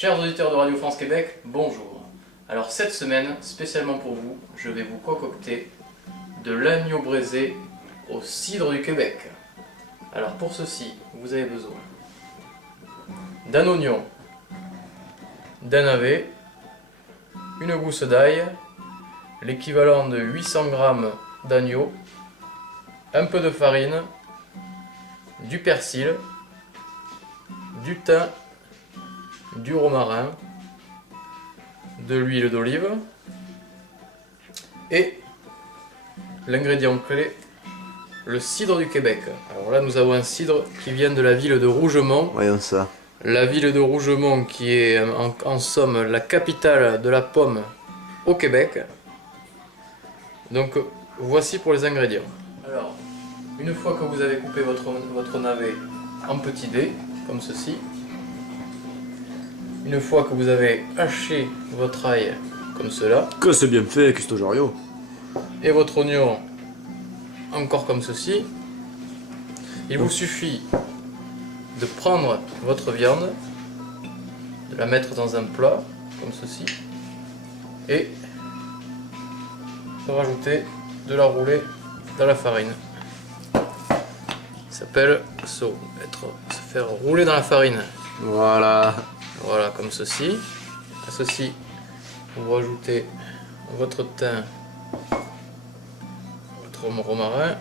Chers auditeurs de Radio France Québec, bonjour. Alors cette semaine, spécialement pour vous, je vais vous concocter de l'agneau braisé au cidre du Québec. Alors pour ceci, vous avez besoin d'un oignon, d'un navet, une gousse d'ail, l'équivalent de 800 g d'agneau, un peu de farine, du persil, du thym, du romarin, de l'huile d'olive et l'ingrédient clé, le cidre du Québec. Alors là nous avons un cidre qui vient de la ville de Rougemont. Voyons ça. La ville de Rougemont qui est en somme la capitale de la pomme au Québec. Donc voici pour les ingrédients. Alors, une fois que vous avez coupé votre navet en petits dés, comme ceci, une fois que vous avez haché votre ail comme cela, Que c'est bien fait, Custo Jorio. et votre oignon encore comme ceci, il vous suffit de prendre votre viande, de la mettre dans un plat comme ceci, et de rajouter de la rouler dans la farine. Ça s'appelle se faire rouler dans la farine. Voilà. Voilà, comme ceci. À ceci, vous rajoutez votre thym, votre romarin,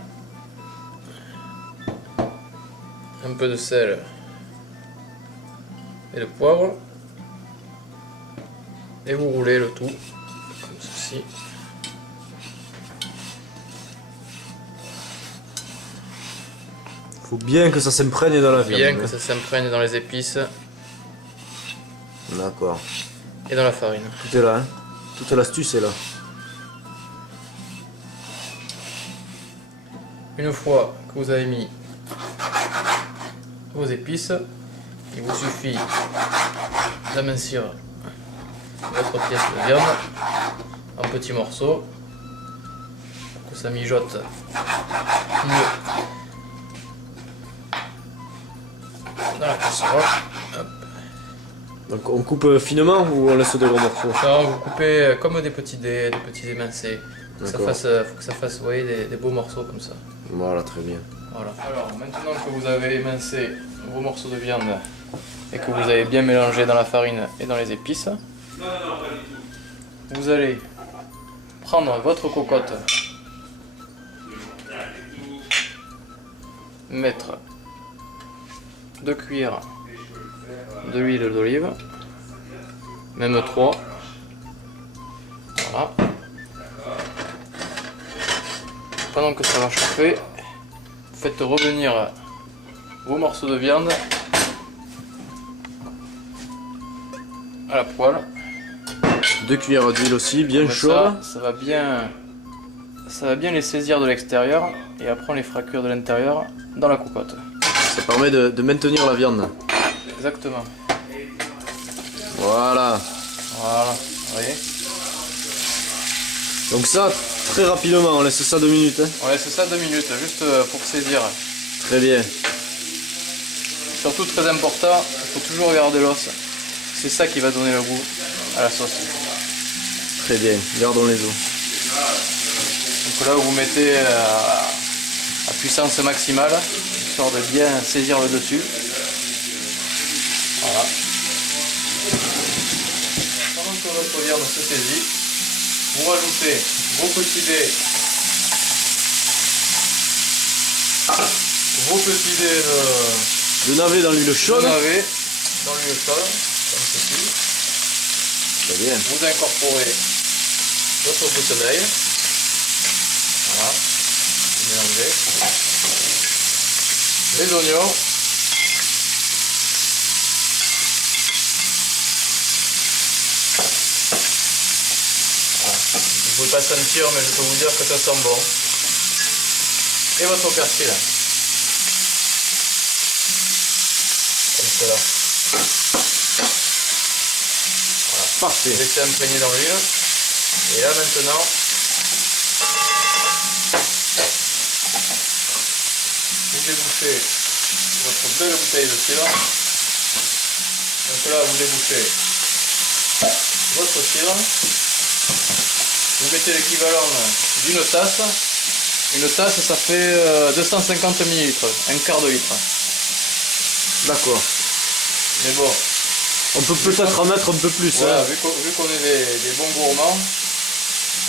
un peu de sel et de poivre, et vous roulez le tout comme ceci. Faut bien que ça s'imprègne dans la viande. Bien que ça s'imprègne dans les épices D'accord. et dans la farine. Tout est là, hein. Toute l'astuce est là. Une fois que vous avez mis vos épices, il vous suffit d'amincir votre pièce de viande en petits morceaux pour que ça mijote mieux dans la casserole. Hop. Donc on coupe finement ou on laisse des gros morceaux? Alors, vous coupez comme des petits dés, des petits émincés. Faut que D'accord. ça fasse vous voyez, des beaux morceaux comme ça. Voilà, très bien. Voilà. Alors maintenant que vous avez émincé vos morceaux de viande et que vous avez bien mélangé dans la farine et dans les épices, vous allez prendre votre cocotte, mettre 2 cuillères de l'huile d'olive, même 3. Voilà. Pendant que ça va chauffer, faites revenir vos morceaux de viande à la poêle. 2 cuillères d'huile aussi, bien Comme chaude. ça va bien les saisir de l'extérieur et après on les fera cuire de l'intérieur dans la cocotte. Ça permet de maintenir la viande. Exactement. Voilà. Voilà, vous voyez. Donc ça, très rapidement, on laisse ça 2 minutes. Hein. On laisse ça 2 minutes juste pour saisir. Très bien. Surtout très important, il faut toujours garder l'os. C'est ça qui va donner le goût à la sauce. Très bien, gardons les os. Donc là vous mettez à puissance maximale, histoire de bien saisir le dessus. Voilà. Pendant que votre viande se saisit, vous rajoutez vos petits dés. Vos petits dés De navet dans l'huile chaude. de navet dans l'huile chaude, comme ceci. Très bien. Vous incorporez votre gousse d'ail. Voilà. Vous mélangez. Les oignons. Voilà. Vous ne pouvez pas sentir, mais je peux vous dire que ça sent bon. Et votre persil. Comme cela. Parfait. Laissez imprégner dans l'huile. Et là maintenant, vous débouchez votre belle bouteille de cidre. Donc là, vous débouchez votre cidre. Vous mettez l'équivalent d'une tasse. Une tasse, ça fait 250 ml, un quart de litre. D'accord. Mais bon, On peut peut-être en mettre un peu plus. voilà, Hein. vu qu'on est des bons gourmands,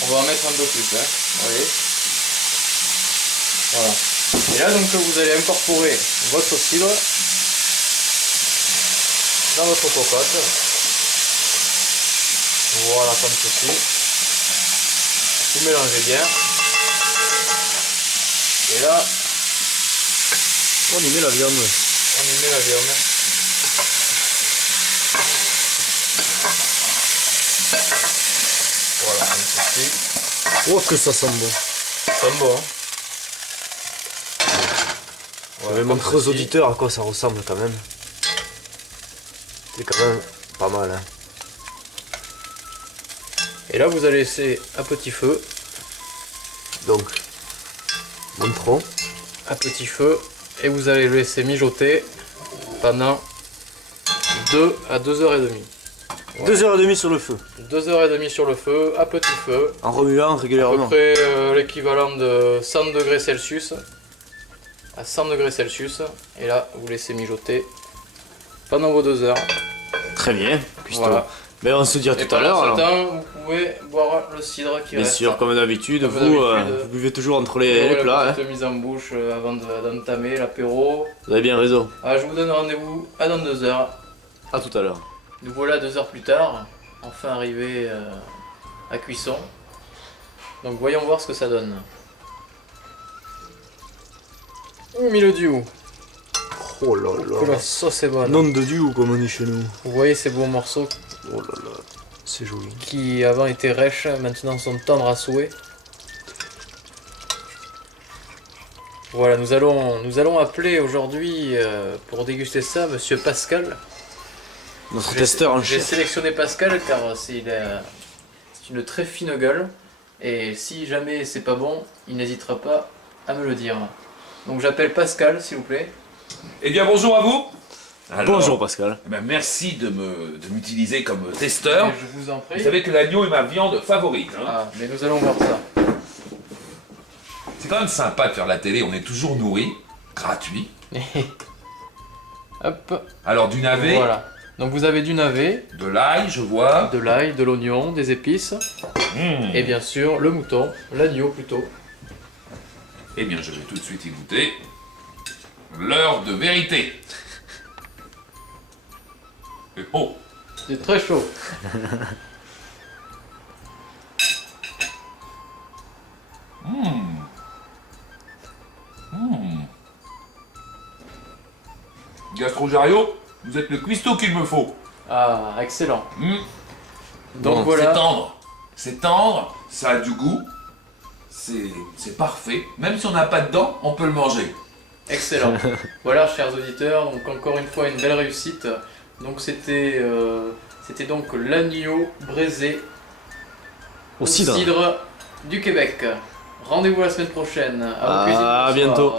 on va en mettre un peu plus. Hein, vous voyez. Voilà. Et là, donc, vous allez incorporer votre cidre dans votre cocotte. Voilà, comme ceci. Vous mélangez bien. Et là, On y met la viande. on y met la viande. Voilà, comme ceci. Oh, que ça sent bon. C'est bon. Hein. Je vais montrer aux auditeurs à quoi ça ressemble quand même. C'est quand même pas mal. Hein. Et là, vous allez laisser à petit feu. Donc, montrons. À petit feu. Et vous allez le laisser mijoter pendant 2 à 2h30. 2h30 sur le feu. 2h30 sur le feu, à petit feu. En remuant À peu régulièrement. près l'équivalent de 100 degrés Celsius. À 100 degrés Celsius. Et là, vous laissez mijoter pendant vos 2 heures. Très bien, Cuistot. Voilà. Ben, on se dit à Et tout à l'heure. pendant ce alors. temps, vous pouvez boire le cidre qui Bien reste. sûr, comme d'habitude, Comme vous, d'habitude. vous buvez toujours entre Et les la plats. Hein. petite mise en bouche avant d'entamer l'apéro. Vous avez bien raison. Ah, je vous donne rendez-vous à dans 2 heures. À tout à l'heure. Nous voilà 2 heures plus tard, enfin arrivés à cuisson. Donc voyons voir ce que ça donne. Mildiou. Oh là Que là. la sauce est bonne. Nom de Dieu, comme on dit chez nous. Vous voyez ces beaux morceaux Oh là là. C'est joli. qui avant étaient rêches, maintenant sont tendres à souhait. Voilà, nous allons appeler aujourd'hui pour déguster ça Monsieur Pascal. Notre testeur en J'ai chef. sélectionné Pascal car c'est une très fine gueule et si jamais c'est pas bon, il n'hésitera pas à me le dire. Donc j'appelle Pascal s'il vous plaît. Eh bien, bonjour à vous. Alors, Bonjour Pascal. eh ben, merci de m'utiliser comme testeur. Et je vous en prie. Vous savez que l'agneau est ma viande favorite. Hein. Ah, mais nous allons voir ça. C'est quand même sympa de faire la télé, on est toujours nourri, gratuit. Hop, Alors du navet, voilà. Donc vous avez du navet, de l'ail, je vois. de l'ail, de l'oignon, des épices Mmh. et bien sûr le mouton, l'agneau plutôt. Eh bien, je vais tout de suite y goûter. L'heure de vérité. Et oh, C'est très chaud. Gastrojario, vous êtes le cuistot qu'il me faut. Ah, excellent. Mmh. Donc Bon, voilà. C'est tendre, ça a du goût, c'est parfait. Même si on n'a pas de dents, on peut le manger. Excellent. Voilà, chers auditeurs, donc encore une fois une belle réussite. Donc c'était donc l'agneau braisé Au cidre. du Québec. Rendez-vous la semaine prochaine. À vos À cuisines. Bonsoir. bientôt.